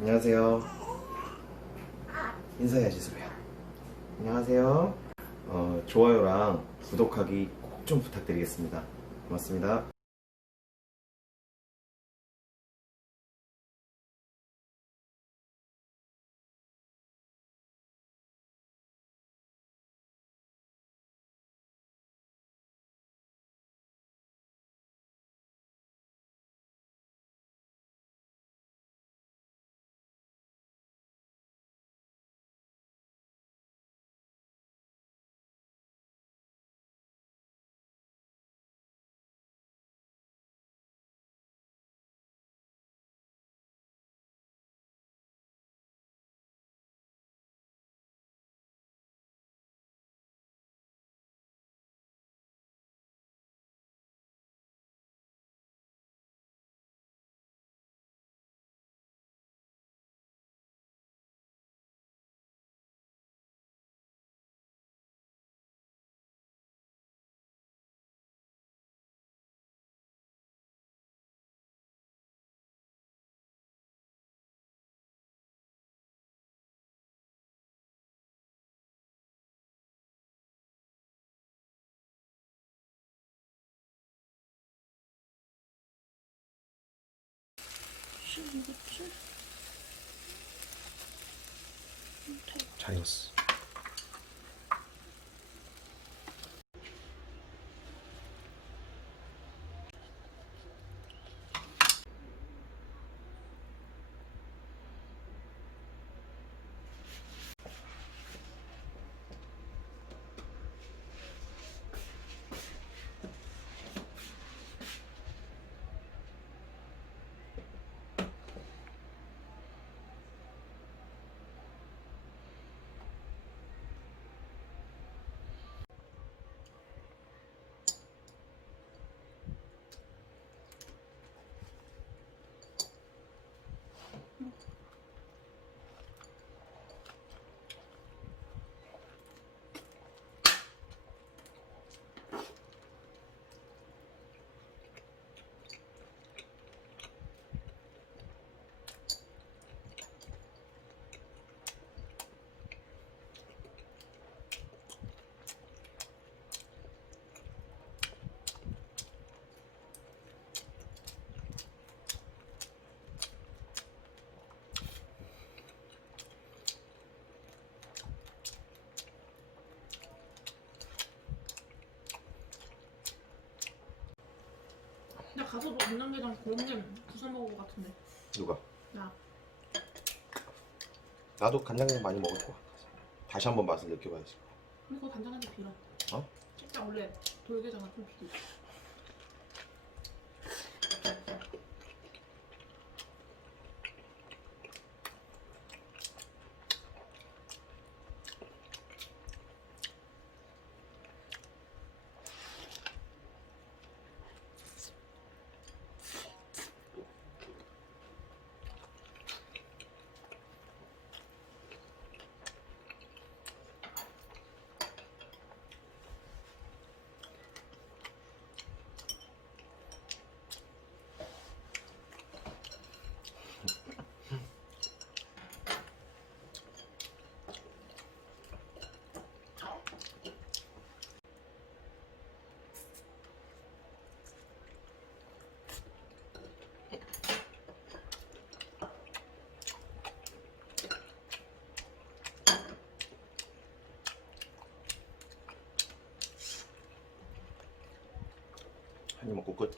안녕하세요. 인사해야지 소리야. 안녕하세요. 어, 좋아요랑 구독하기 꼭 좀 부탁드리겠습니다. 고맙습니다. 나 가서도 간장게장 고용님 부숴 먹을 것 같은데. 누가? 나. 나도 간장게장 많이 먹을 것 같아. 다시 한번 맛을 느껴봐야지. 근데 그거 간장한 테 빌어. 어? 진짜 원래 돌게장은 좀 비려. 何もここ